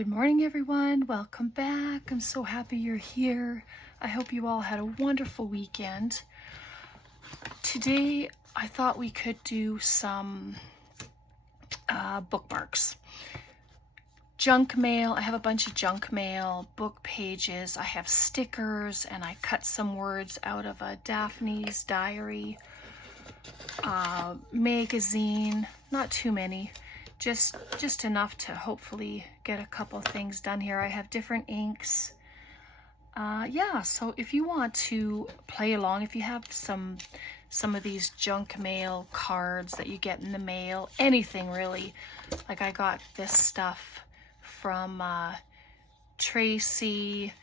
Good morning, everyone. Welcome back. I'm so happy you're here. I hope you all had a wonderful weekend. Today, I thought we could do some bookmarks. Junk mail. I have a bunch of junk mail, book pages. I have stickers, and I cut some words out of a Daphne's diary magazine. Not too many. Just enough to hopefully get a couple things done here. I have different inks. Yeah, so if you want to play along, if you have some of these junk mail cards that you get in the mail, anything really. Like I got this stuff from Tracy,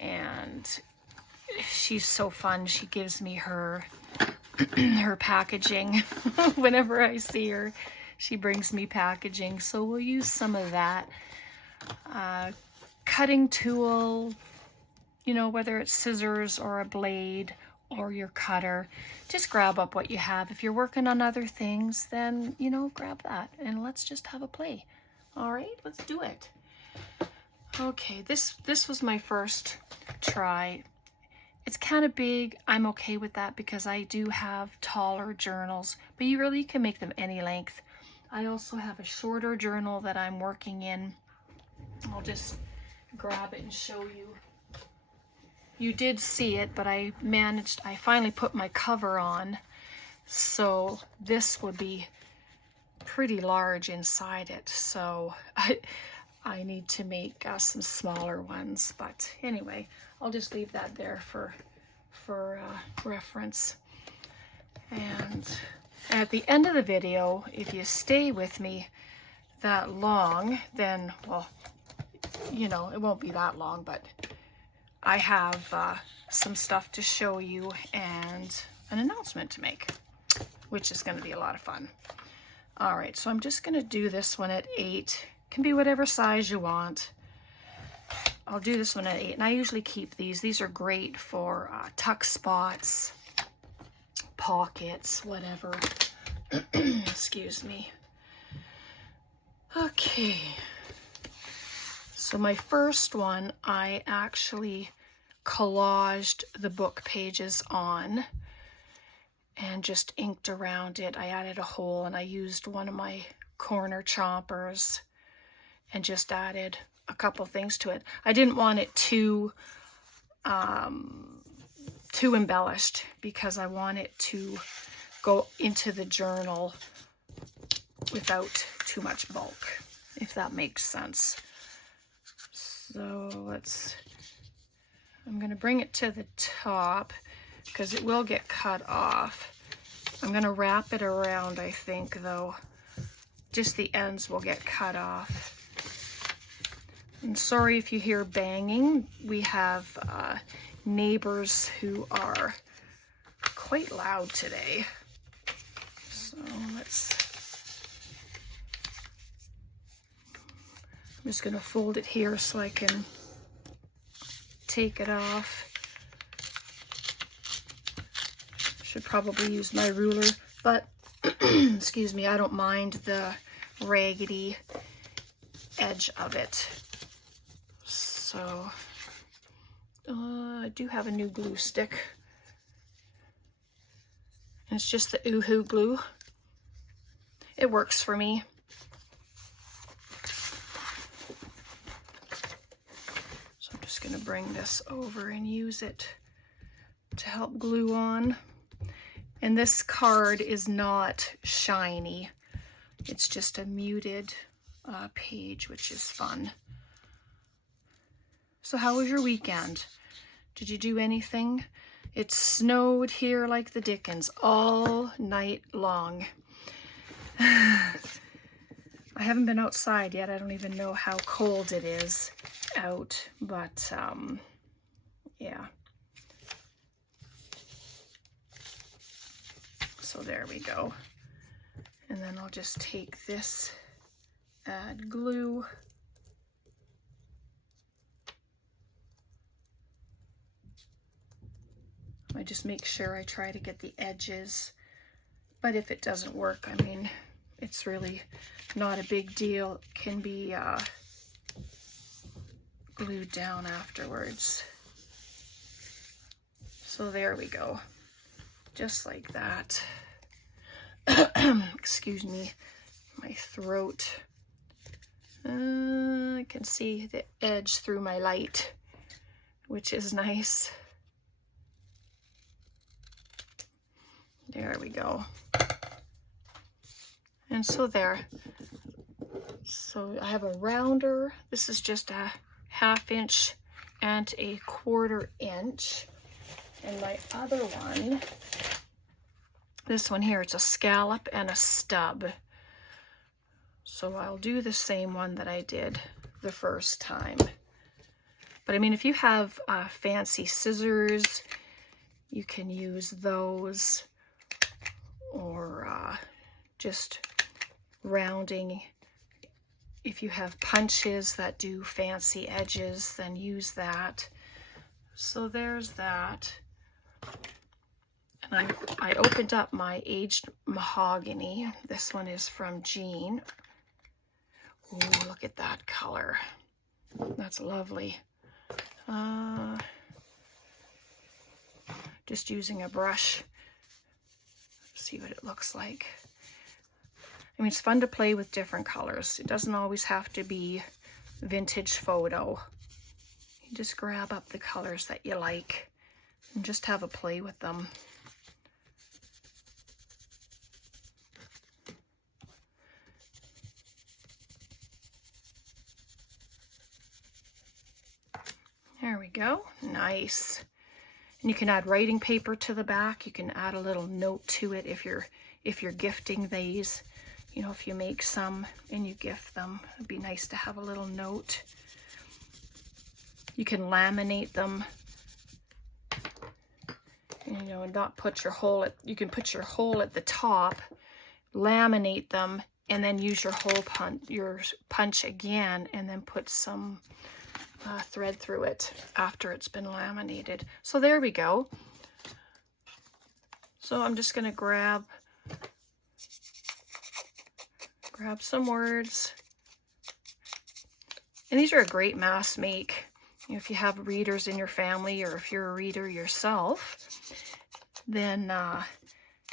and she's so fun. She gives me her her packaging whenever I see her. She brings me packaging, so we'll use some of that. Cutting tool, you know, whether it's scissors or a blade or your cutter, just grab up what you have. If you're working on other things, then, you know, grab that and let's just have a play. All right, let's do it. Okay, this was my first try. It's kind of big. I'm okay with that because I do have taller journals, but you really can make them any length. I also have a shorter journal that I'm working in. I'll just grab it and show you. You did see it, but I finally put my cover on. So this would be pretty large inside it. So I need to make some smaller ones. But anyway, I'll just leave that there for reference. And at the end of the video, if you stay with me that long, then, well, you know, it won't be that long, but I have some stuff to show you and an announcement to make, which is going to be a lot of fun. All right, so I'm just going to do this one at 8. Can be whatever size you want. I'll do this one at 8, and I usually keep these. These are great for tuck spots, pockets, whatever. Excuse me. Okay. So my first one, I actually collaged the book pages on and just inked around it. I added a hole and I used one of my corner chompers and just added a couple things to it. I didn't want it too embellished because I want it to go into the journal without too much bulk, if that makes sense. So I'm going to bring it to the top because it will get cut off. I'm going to wrap it around, I think, though. Just the ends will get cut off. And sorry if you hear banging. We have neighbors who are quite loud today. So I'm just going to fold it here so I can take it off. Should probably use my ruler, but excuse me, I don't mind the raggedy edge of it. So I do have a new glue stick. And it's just the Oohoo glue. It works for me. So I'm just going to bring this over and use it to help glue on. And this card is not shiny. It's just a muted page, which is fun. So how was your weekend? Did you do anything? It snowed here like the dickens all night long. I haven't been outside yet. I don't even know how cold it is out, but yeah. So there we go. And then I'll just take this, add glue. I just make sure I try to get the edges, but if it doesn't work, I mean, it's really not a big deal. It can be glued down afterwards. So there we go, just like that. Excuse me, my throat. I can see the edge through my light, which is nice. There we go. And so there. So I have a rounder. This is just a 1/2 inch and a 1/4 inch. And my other one, this one here, it's a scallop and a stub. So I'll do the same one that I did the first time. But I mean, if you have fancy scissors, you can use those, or just rounding. If you have punches that do fancy edges, then use that. So there's that. And I opened up my aged mahogany. This one is from Jean. Oh, look at that color. That's lovely. Just using a brush. See what it looks like. I mean, it's fun to play with different colors. It doesn't always have to be vintage photo. You just grab up the colors that you like and just have a play with them. There we go. Nice. And you can add writing paper to the back. You can add a little note to it if you're gifting these. You know, if you make some and you gift them, it'd be nice to have a little note. You can laminate them, you know, and not put your hole at, you can put your hole at the top, laminate them, and then use your hole punch again, and then put some thread through it after it's been laminated. So there we go. So I'm just going to grab some words. And these are a great mass make. You know, if you have readers in your family, or if you're a reader yourself, then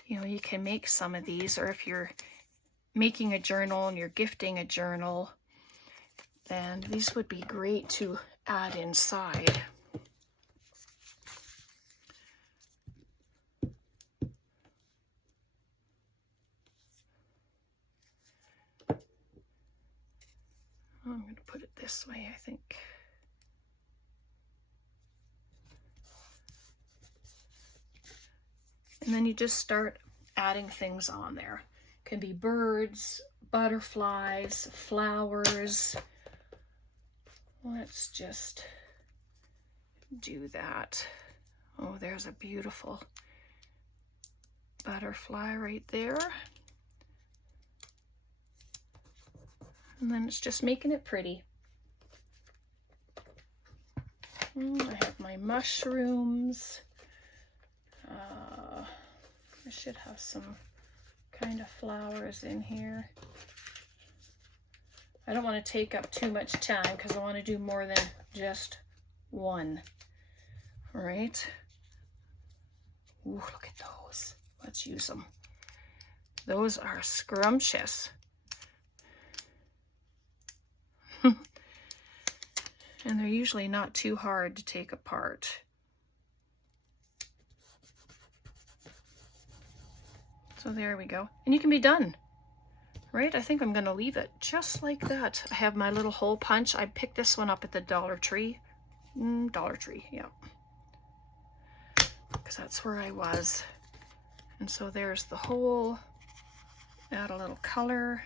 you know, you can make some of these. Or if you're making a journal and you're gifting a journal, then these would be great to add inside. I'm going to put it this way, I think. And then you just start adding things on there. It can be birds, butterflies, flowers. Let's just do that. Oh, there's a beautiful butterfly right there. And then it's just making it pretty. I have my mushrooms. I should have some kind of flowers in here. I don't want to take up too much time because I want to do more than just one. All right. Ooh, look at those. Let's use them. Those are scrumptious. And they're usually not too hard to take apart. So there we go. And you can be done, right? I think I'm going to leave it just like that. I have my little hole punch. I picked this one up at the Dollar Tree. Dollar Tree, yeah. Because that's where I was. And so there's the hole. Add a little color.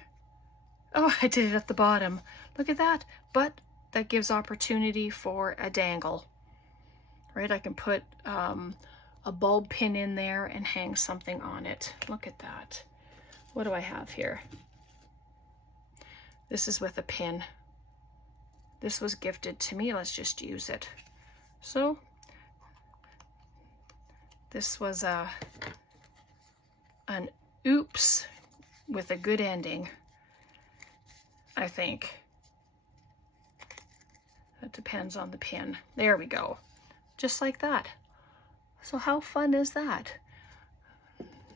Oh, I did it at the bottom. Look at that. But that gives opportunity for a dangle, right? I can put a bulb pin in there and hang something on it. Look at that. What do I have here? This is with a pin. This was gifted to me. Let's just use it. So this was an oops with a good ending, I think. A depends on the pin. There we go. Just like that. So how fun is that?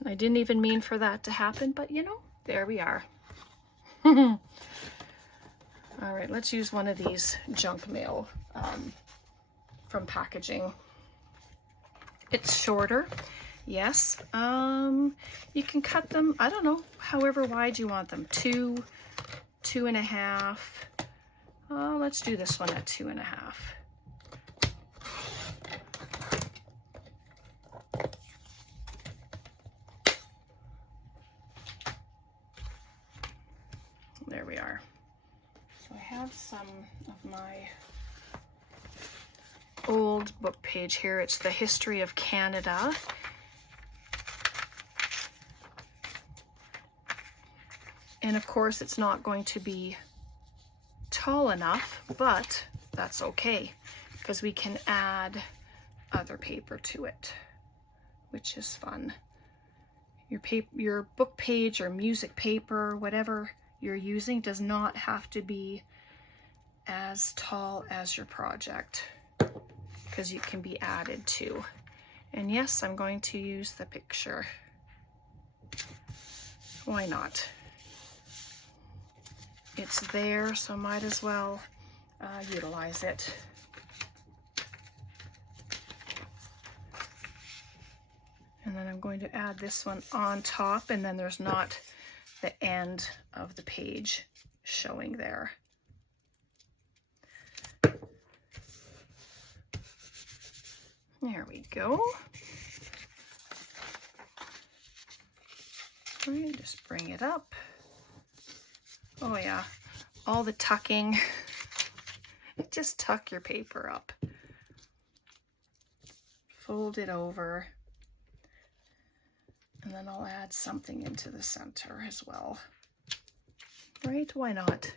I didn't even mean for that to happen, but you know, there we are. All right, let's use one of these junk mail from packaging. It's shorter, yes. You can cut them, I don't know, however wide you want them. 2, 2.5. Let's do this one at 2.5. There we are. So I have some of my old book page here. It's the History of Canada. And of course it's not going to be tall enough, but that's okay because we can add other paper to it, which is fun. Your book page or music paper, whatever you're using, does not have to be as tall as your project because it can be added to. And yes, I'm going to use the picture. Why not? It's there, so might as well utilize it. And then I'm going to add this one on top, and then there's not the end of the page showing there. There we go. All right, just bring it up. Oh yeah, all the tucking. Just tuck your paper up. Fold it over. And then I'll add something into the center as well. Right? Why not?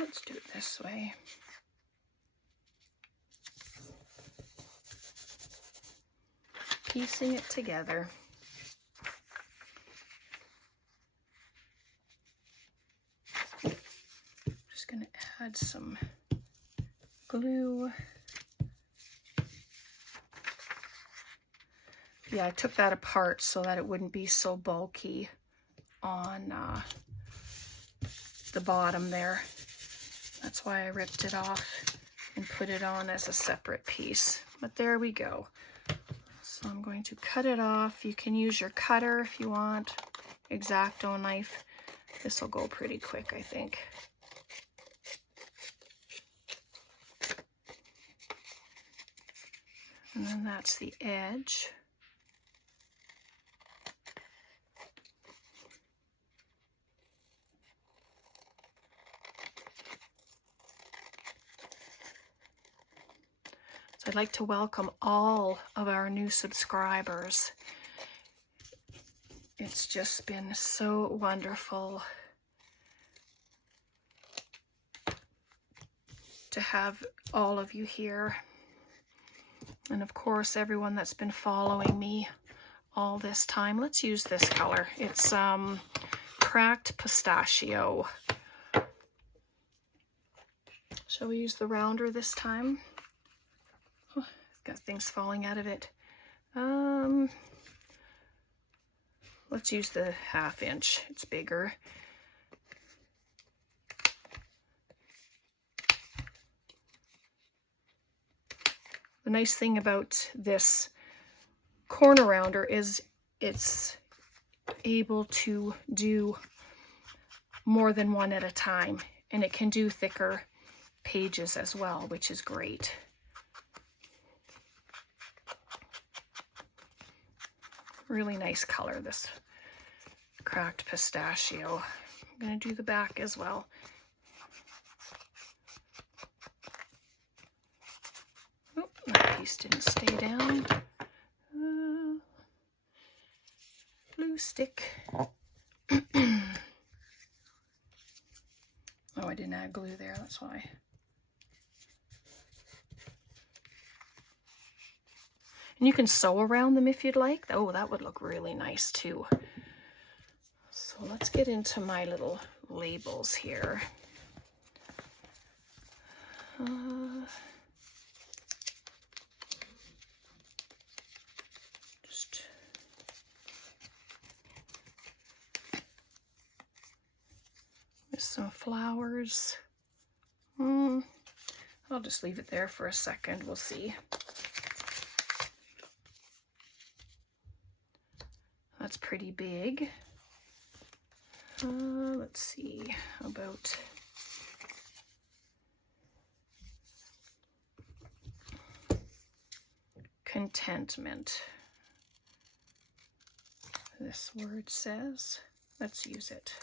Let's do it this way. Piecing it together. Just going to add some glue. Yeah, I took that apart so that it wouldn't be so bulky on the bottom there. That's why I ripped it off and put it on as a separate piece. But there we go. So I'm going to cut it off. You can use your cutter if you want, X-Acto knife. This will go pretty quick, I think. And then that's the edge. So I'd like to welcome all of our new subscribers. It's just been so wonderful to have all of you here. And of course, everyone that's been following me all this time. Let's use this color. It's Cracked Pistachio. Shall we use the rounder this time? Oh, it's got things falling out of it. Let's use the 1/2 inch. It's bigger. The nice thing about this corner rounder is it's able to do more than one at a time, and it can do thicker pages as well, which is great. Really nice color, this Cracked Pistachio. I'm going to do the back as well. Oh, that piece didn't stay down. stick. Oh, I didn't add glue there, that's why. And you can sew around them if you'd like. Oh, that would look really nice too. So let's get into my little labels here. Just with some flowers. I'll just leave it there for a second. We'll see. That's pretty big. Let's see about contentment. This word says, let's use it.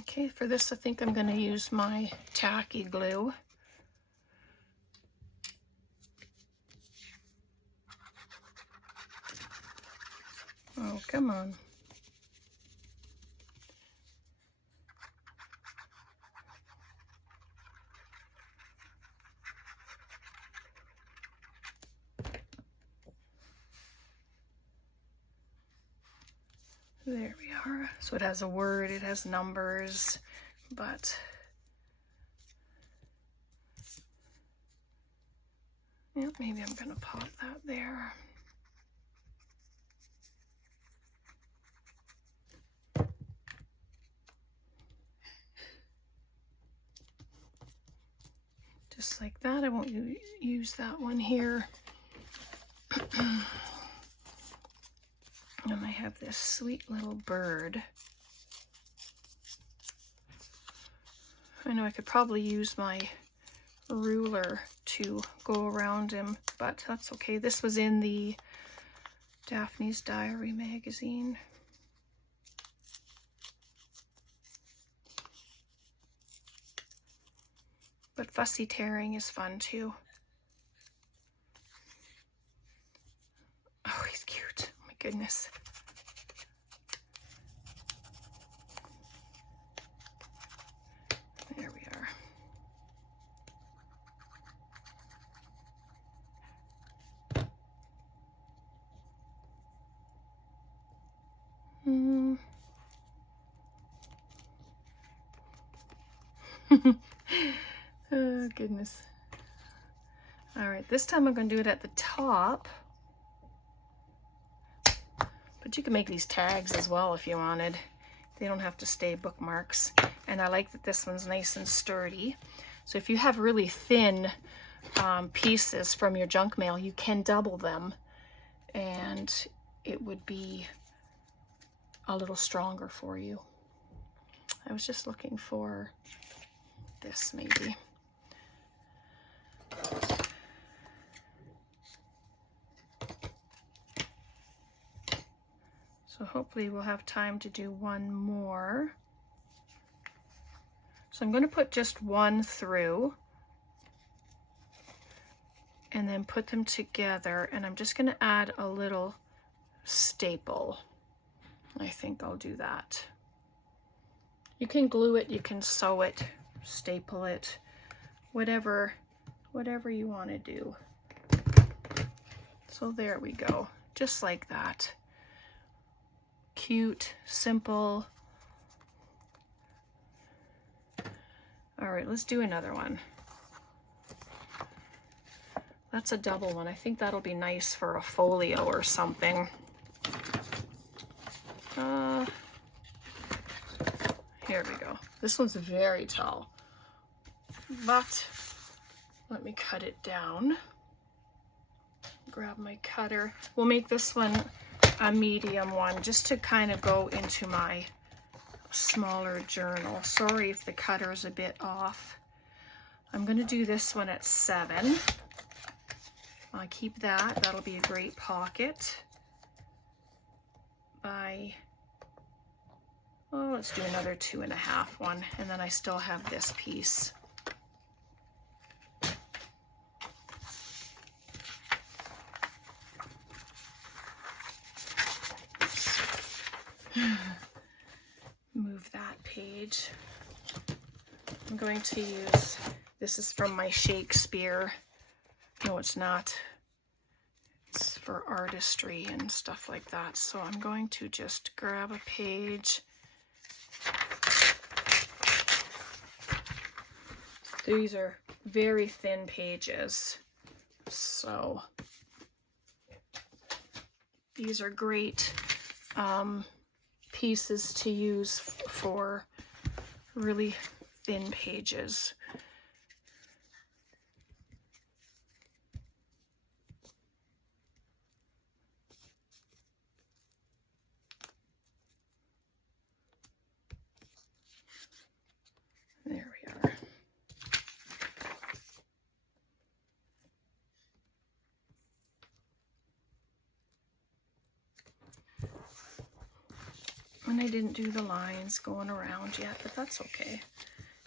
Okay, for this I think I'm going to use my tacky glue. Oh, come on. There we are. So it has a word, it has numbers, but yeah, maybe I'm going to pop that there. Just like that. I won't use that one here. And I have this sweet little bird. I know I could probably use my ruler to go around him, but that's okay. This was in the Daphne's Diary magazine. But fussy tearing is fun too. Oh, he's cute. Oh my goodness. There we are. Oh, goodness. All right, this time I'm going to do it at the top. But you can make these tags as well if you wanted. They don't have to stay bookmarks. And I like that this one's nice and sturdy. So if you have really thin pieces from your junk mail, you can double them. And it would be a little stronger for you. I was just looking for this maybe. So hopefully we'll have time to do one more. So I'm going to put just one through and then put them together, and I'm just going to add a little staple. I think I'll do that. You can glue it, you can sew it, staple it, whatever you want to do. So there we go, just like that. Cute, simple. All right, let's do another one. That's a double one. I think that'll be nice for a folio or something. Here we go. This one's very tall, but let me cut it down. Grab my cutter. We'll make this one a medium one just to kind of go into my smaller journal. Sorry if the cutter is a bit off. I'm going to do this one at 7. I keep that. That'll be a great pocket. Oh, let's do another 2.5 one, and then I still have this piece. Move that page. I'm going to use, this is from my Shakespeare. No, it's not. It's for artistry and stuff like that. So I'm going to just grab a page. These are very thin pages. So these are great pieces to use for really thin pages. There we are. And I didn't do the lines going around yet, but that's okay.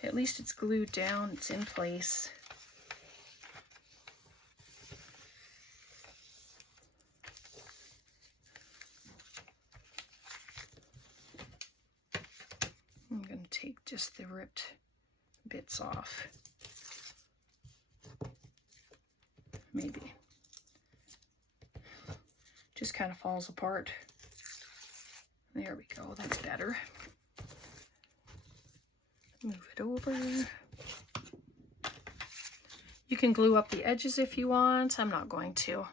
At least it's glued down, it's in place. I'm going to take just the ripped bits off. Maybe. Just kind of falls apart. There we go, that's better. Move it over. You can glue up the edges if you want. I'm not going to.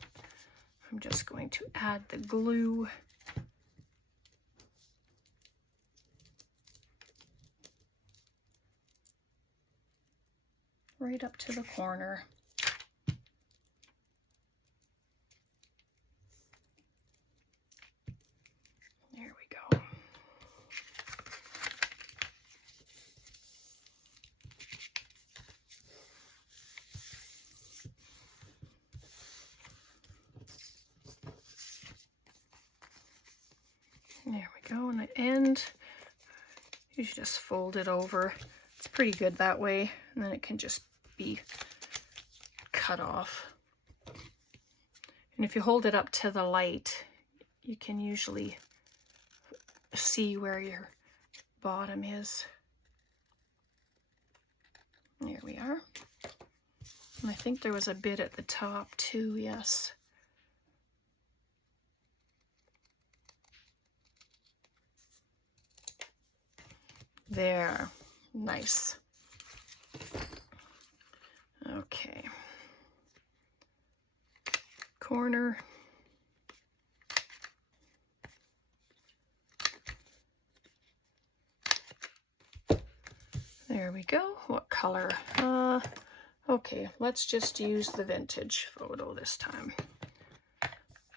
I'm just going to add the glue. Right up to the corner. There we go. There we go, and the end, you should just fold it over. It's pretty good that way, and then it can just be cut off. And if you hold it up to the light, you can usually see where your bottom is. There we are. And I think there was a bit at the top too, yes. There, nice. Okay. Corner. There we go. What color? Okay, let's just use the vintage photo this time.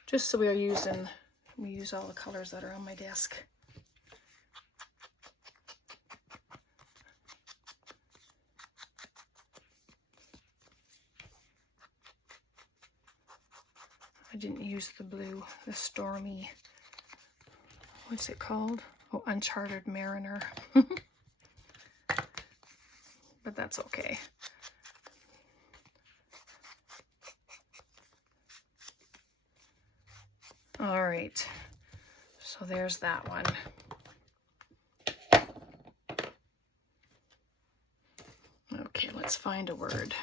Just so we use all the colors that are on my desk. I didn't use the blue, the stormy, what's it called? Oh, Uncharted Mariner. But that's okay. All right, so there's that one. Okay, let's find a word.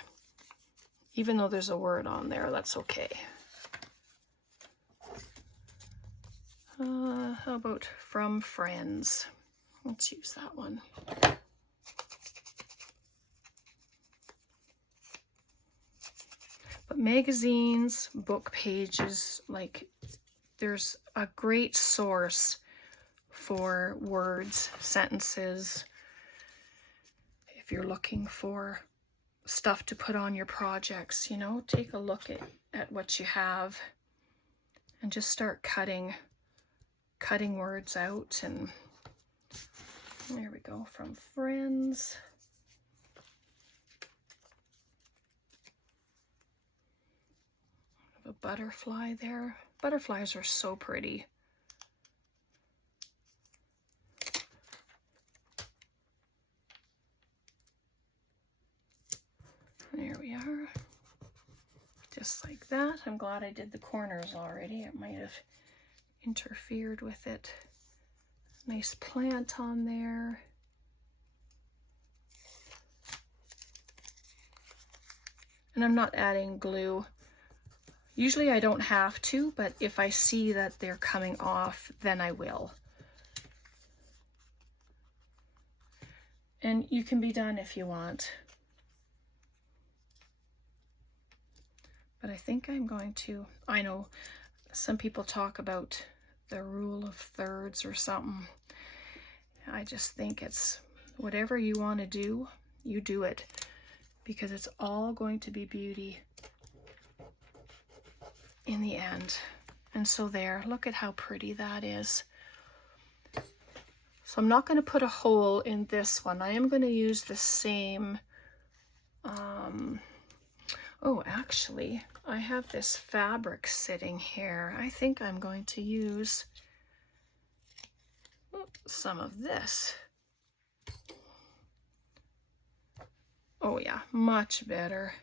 Even though there's a word on there, that's okay. How about from friends? Let's use that one. But magazines, book pages, like there's a great source for words, sentences. If you're looking for stuff to put on your projects, you know, take a look at what you have and just start cutting words out. And there we go, from friends. a butterfly there. Butterflies are so pretty. There we are. Just like that. I'm glad I did the corners already. It might have interfered with it. Nice plant on there. And I'm not adding glue. Usually I don't have to, but if I see that they're coming off, then I will. And you can be done if you want. But I think I'm going to, I know some people talk about the rule of thirds or something. I just think it's whatever you want to do, you do it. Because it's all going to be beauty in the end. And so there, look at how pretty that is. So I'm not going to put a hole in this one. I am going to use the same, oh, actually, I have this fabric sitting here. I think I'm going to use some of this. Oh yeah, much better.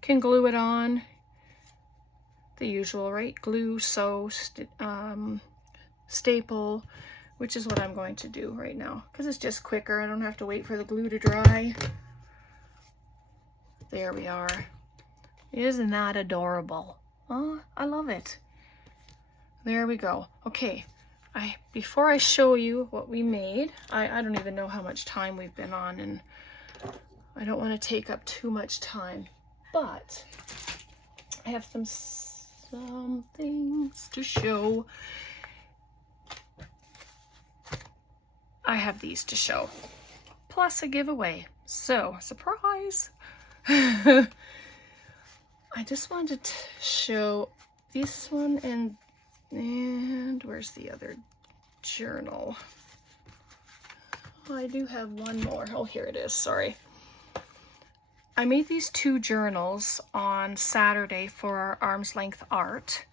Can glue it on. The usual, right? Glue, sew, staple, which is what I'm going to do right now because it's just quicker. I don't have to wait for the glue to dry. There we are. Isn't that adorable? Oh, I love it. There we go. Okay, before I show you what we made, I don't even know how much time we've been on, and I don't want to take up too much time, but I have some things to show. I have these to show, plus a giveaway. So, surprise! I just wanted to show this one and where's the other journal? I do have one more. Oh, here it is. Sorry. I made these two journals on Saturday for our Arm's Length Art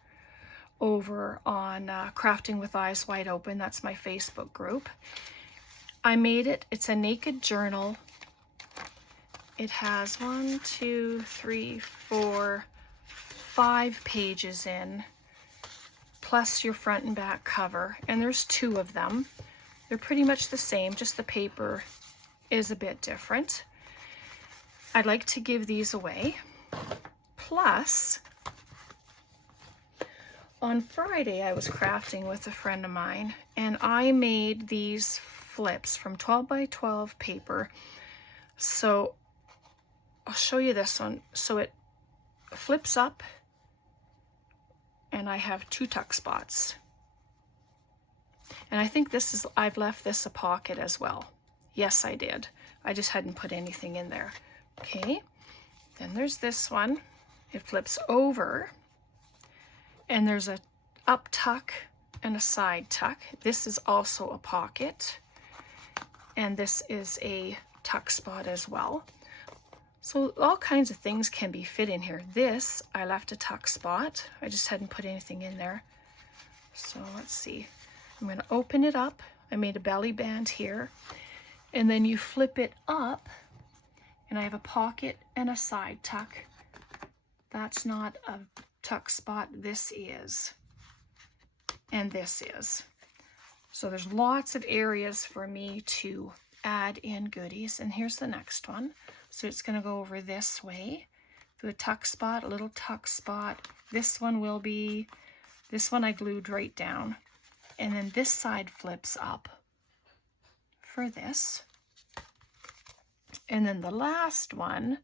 over on Crafting with Eyes Wide Open. That's my Facebook group. I made it. It's a naked journal. It has 1, 2, 3, 4, 5 pages in, plus your front and back cover. And there's 2 of them. They're pretty much the same, just the paper is a bit different. I'd like to give these away. Plus, on Friday I was crafting with a friend of mine, and I made these flips from 12 by 12 paper. So I'll show you this one. So it flips up, and I have 2 tuck spots. And I think this is, I've left this a pocket as well. Yes, I did. I just hadn't put anything in there. Okay, then there's this one. It flips over, and there's a up tuck and a side tuck. This is also a pocket, and this is a tuck spot as well. So all kinds of things can be fit in here. This, I left a tuck spot. I just hadn't put anything in there. So let's see. I'm going to open it up. I made a belly band here, and then you flip it up, and I have a pocket and a side tuck. That's not a tuck spot. This is, and this is. So there's lots of areas for me to add in goodies. And here's the next one. So it's going to go over this way through a tuck spot, a little tuck spot. This one will be, this one I glued right down. And then this side flips up for this. And then the last one,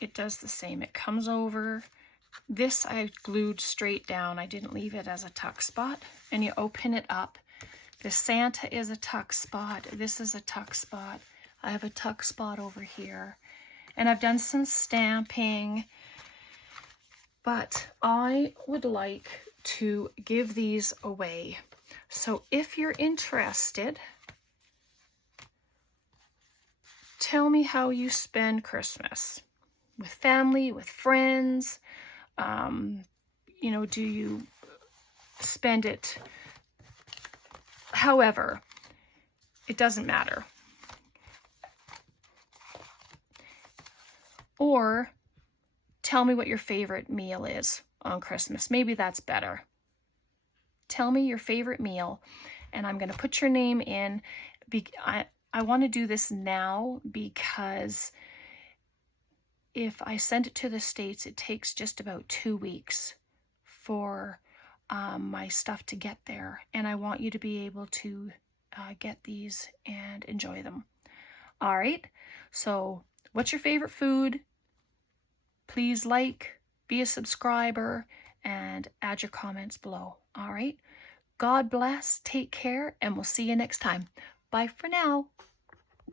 it does the same. It comes over. This I glued straight down. I didn't leave it as a tuck spot. And you open it up. The Santa is a tuck spot. This is a tuck spot. I have a tuck spot over here. And I've done some stamping. But I would like to give these away. So if you're interested, tell me how you spend Christmas. with family, with friends? You know, do you spend it however? It doesn't matter. Or tell me what your favorite meal is on Christmas. Maybe that's better. Tell me your favorite meal, and I'm going to put your name in. I want to do this now because if I send it to the States, it takes just about 2 weeks for my stuff to get there, and I want you to be able to get these and enjoy them. All right, so what's your favorite food? Please like, be a subscriber, and add your comments below. All right, God bless, take care, and we'll see you next time. Bye for now.